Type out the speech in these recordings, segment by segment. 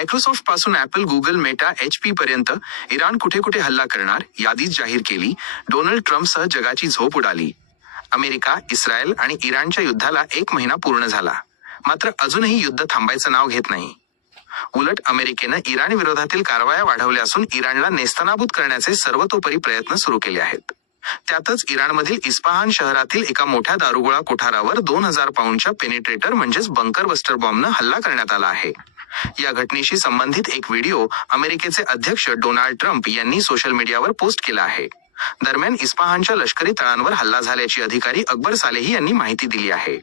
Microsoft पासून apple, Google, Meta, HP पर्यंत Iran कुठे कुठे हल्ला करणार यादीच जाहीर केली. डोनाल्ड ट्रम्पसह जगाची झोप उडाली. अमेरिका, इस्रायल आणि इराणच्या युद्धाला 1 महिना पूर्ण झाला. मात्र अजूनही युद्ध थांबायचं नाव घेत नाही. उलट अमेरिकेनं इराण विरोधातील कारवाया वाढवल्या असून इराणला नेस्तनाबूत करण्याचे सर्वतोपरी प्रयत्न सुरू केले आहेत. त्यातच इराणमधील इस्पाहान शहरातील एका मोठ्या दारुगोळा कोठारावर 2000 पाऊंडच्या पेनिट्रेटर म्हणजेच बंकर बस्टर बॉम्बनं हल्ला करण्यात आला आहे. या घटनेशी संबंधित एक व्हिडिओ अमेरिकेचे अध्यक्ष डोनाल्ड ट्रम्प यांनी सोशल मीडियावर पोस्ट केला आहे. दरम्यान इस्पाहानच्या लष्करी तळांवर हल्ला झाल्याची अधिकारी अकबर सालेही यांनी माहिती दिली आहे.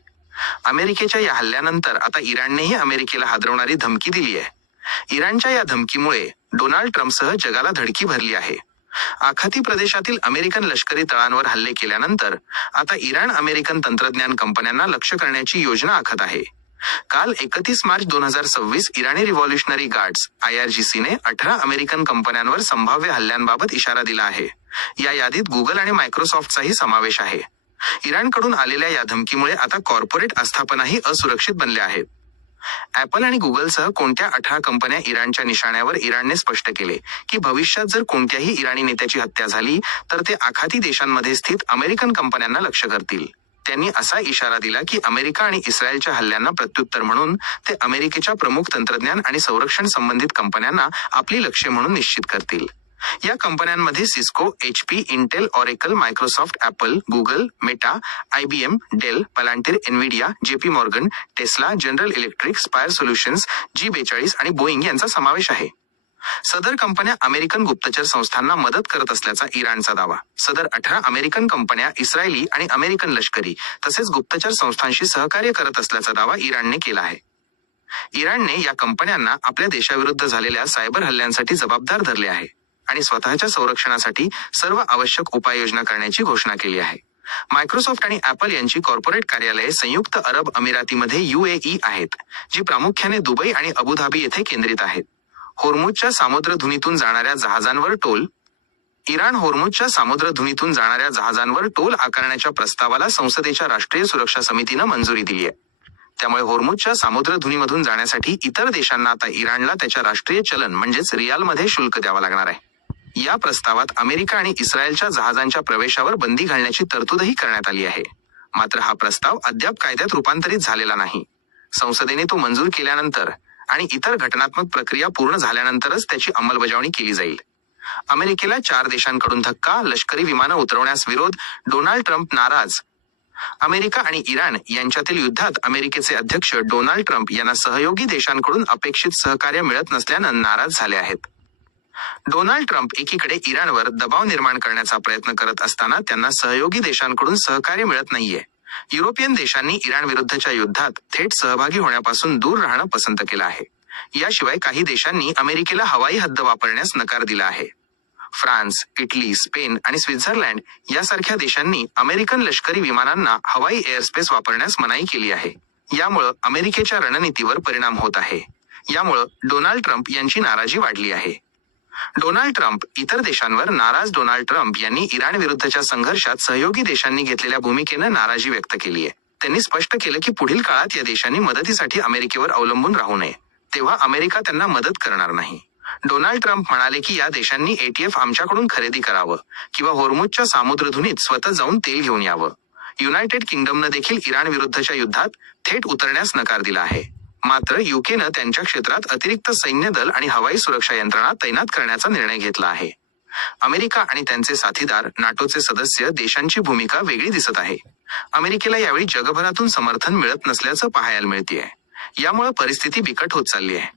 अमेरिकेच्या या हल्ल्यानंतर आता इराणनेही अमेरिकेला हादरवणारी धमकी दिली आहे. इराणच्या या धमकीमुळे डोनाल्ड ट्रम्पसह जगाला धडकी भरली आहे. आखाती प्रदेशातील अमेरिकन लष्करी तळांवर हल्ले केल्यानंतर आता इराण अमेरिकन तंत्रज्ञान कंपन्यांना लक्ष्य करण्याची योजना आखत आहे. काल 31 मार्च 2026 इराणी रिव्हॉल्युशनरी गार्ड्स IRGCने 18 अमेरिकन कंपन्यांवर संभाव्य हल्ल्यांबाबत इशारा दिला आहे. या यादीत गुगल आणि मायक्रोसॉफ्टचाही समावेश आहे. इराणकडून आलेल्या या धमकीमुळे आता कॉर्पोरेट आस्थापनाही असुरक्षित बनल्या आहेत. ऍपल आणि गुगलसह कोणत्या 18 कंपन्या इराणच्या निशाण्यावर इराणने स्पष्ट केले की भविष्यात जर कोणत्याही इराणी नेत्याची हत्या झाली तर ते आखाती देशांमध्ये स्थित अमेरिकन कंपन्यांना लक्ष्य करतील. त्यांनी असा इशारा दिला की अमेरिका आणि इस्रायलच्या हल्ल्यांना प्रत्युत्तर म्हणून ते अमेरिकेच्या प्रमुख तंत्रज्ञान आणि संरक्षण संबंधित कंपन्यांना आपली लक्ष्य म्हणून निश्चित करतील. या कंपन्यांमध्ये Cisco, HP, Intel, Oracle, Microsoft, Apple, Google, Meta, IBM, Dell, Palantir, Nvidia, JP Morgan, Tesla, General Electric, Spire Solutions, G42 आणि बोईंग यांचा समावेश आहे. सदर कंपन्या अमेरिकन गुप्तचर संस्थांना मदत करत असल्याचा इराणचा दावा. सदर 18 अमेरिकन कंपन्या इस्रायली आणि अमेरिकन लष्करी तसेच गुप्तचर संस्थांशी सहकार्य करत असल्याचा दावा इराणने केला आहे. इराणने या कंपन्यांना आपल्या देशाविरुद्ध झालेल्या सायबर हल्ल्यांसाठी जबाबदार धरले आहे आणि स्वतःच्या संरक्षणासाठी सर्व आवश्यक उपाययोजना करण्याची घोषणा केली आहे. मायक्रोसॉफ्ट आणि ऍपल यांची कॉर्पोरेट कार्यालये संयुक्त अरब अमिरातीमध्ये UAE आहेत, जी प्रामुख्याने दुबई आणि अबुधाबी येथे केंद्रित आहेत. होर्मुझच्या सामुद्रधुनीतून जाणाऱ्या जहाजांवर टोल इराण होर्मुझच्या सामुद्रधुनीतून जाणाऱ्या जहाजांवर टोल आकारण्याच्या प्रस्तावाला संसदेच्या राष्ट्रीय सुरक्षा समितीनं मंजुरी दिली आहे. त्यामुळे होर्मुझच्या सामुद्रधुनीमधून जाण्यासाठी इतर देशांना आता इराणला त्याच्या राष्ट्रीय चलन म्हणजेच रियालमध्ये शुल्क द्यावा लागणार आहे. या प्रस्तावात अमेरिका आणि इस्रायलच्या जहाजांच्या प्रवेशावर बंदी घालण्याची तरतूदही करण्यात आली आहे. मात्र हा प्रस्ताव अद्याप कायद्यात रूपांतरित झालेला नाही. संसदेने तो मंजूर केल्यानंतर आणि इतर घटनात्मक प्रक्रिया पूर्ण झाल्यानंतरच त्याची अंमलबजावणी केली जाईल. अमेरिकेला 4 देशांकडून धक्का, लष्करी विमानं उतरवण्यास विरोध, डोनाल्ड ट्रम्प नाराज. अमेरिका आणि इराण यांच्यातील युद्धात अमेरिकेचे अध्यक्ष डोनाल्ड ट्रम्प यांना सहयोगी देशांकडून अपेक्षित सहकार्य मिळत नसल्यानं नाराज झाले आहेत. डोनाल्ड ट्रम्प एकीकडे इराणवर दबाव निर्माण करण्याचा प्रयत्न करत असताना त्यांना सहयोगी देशांकडून सहकार्य मिळत नाहीये. युरोपियन देशांनी इराण विरुद्धच्या युद्धात थेट सहभागी होण्यापासून दूर राहणं पसंत केलं आहे. याशिवाय काही देशांनी अमेरिकेला हवाई हद्द वापरण्यास नकार दिला आहे. फ्रान्स, इटली, स्पेन आणि स्वित्झर्लंड यासारख्या देशांनी अमेरिकन लष्करी विमानांना हवाई एअरस्पेस वापरण्यास मनाई केली आहे. यामुळं अमेरिकेच्या रणनीतीवर परिणाम होत आहे. यामुळं डोनाल्ड ट्रम्प यांची नाराजी वाढली आहे. डोनाल्ड ट्रम्प इतर देशांवर नाराज. डोनाल्ड ट्रम्प यांनी इराण विरुद्धच्या संघर्षात सहयोगी देशांनी घेतलेल्या भूमिकेनं नाराजी व्यक्त केली आहे. त्यांनी स्पष्ट केलं की पुढील काळात या देशांनी मदतीसाठी अमेरिकेवर अवलंबून राहू नये, तेव्हा अमेरिका त्यांना मदत करणार नाही. डोनाल्ड ट्रम्प म्हणाले की या देशांनी ATF आमच्याकडून खरेदी करावं किंवा होर्मुझच्या सामुद्रधुनीत स्वतः जाऊन तेल घेऊन यावं. युनायटेड किंगडमनं देखील इराण विरुद्धच्या युद्धात थेट उतरण्यास नकार दिला आहे. मात्र UKनं त्यांच्या क्षेत्रात अतिरिक्त सैन्य दल आणि हवाई सुरक्षा यंत्रणा तैनात करण्याचा निर्णय घेतला आहे. अमेरिका आणि त्यांचे साथीदार नाटोचे सदस्य देशांची भूमिका वेगळी दिसत आहे. अमेरिकेला यावेळी जगभरातून समर्थन मिळत नसल्याचं पाहायला मिळतेय. यामुळे परिस्थिती बिकट होत चालली आहे.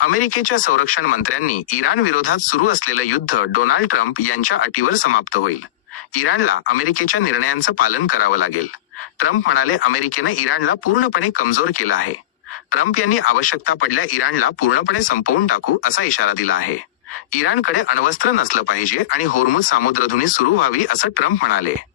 अमेरिकेच्या संरक्षण मंत्र्यांनी इराण विरोधात सुरू असलेलं युद्ध डोनाल्ड ट्रम्प यांच्या अटीवर समाप्त होईल. इराणला अमेरिकेच्या निर्णयांचं पालन करावं लागेल. ट्रम्प म्हणाले, अमेरिकेनं इराणला पूर्णपणे कमजोर केलं आहे. ट्रम्प यांनी आवश्यकता पडल्या इराणला पूर्णपणे संपवून टाकू असा इशारा दिला आहे. इराणकडे अण्वस्त्र नसलं पाहिजे आणि होर्मुझ सामुद्रधुनी सुरू व्हावी असं ट्रम्प म्हणाले.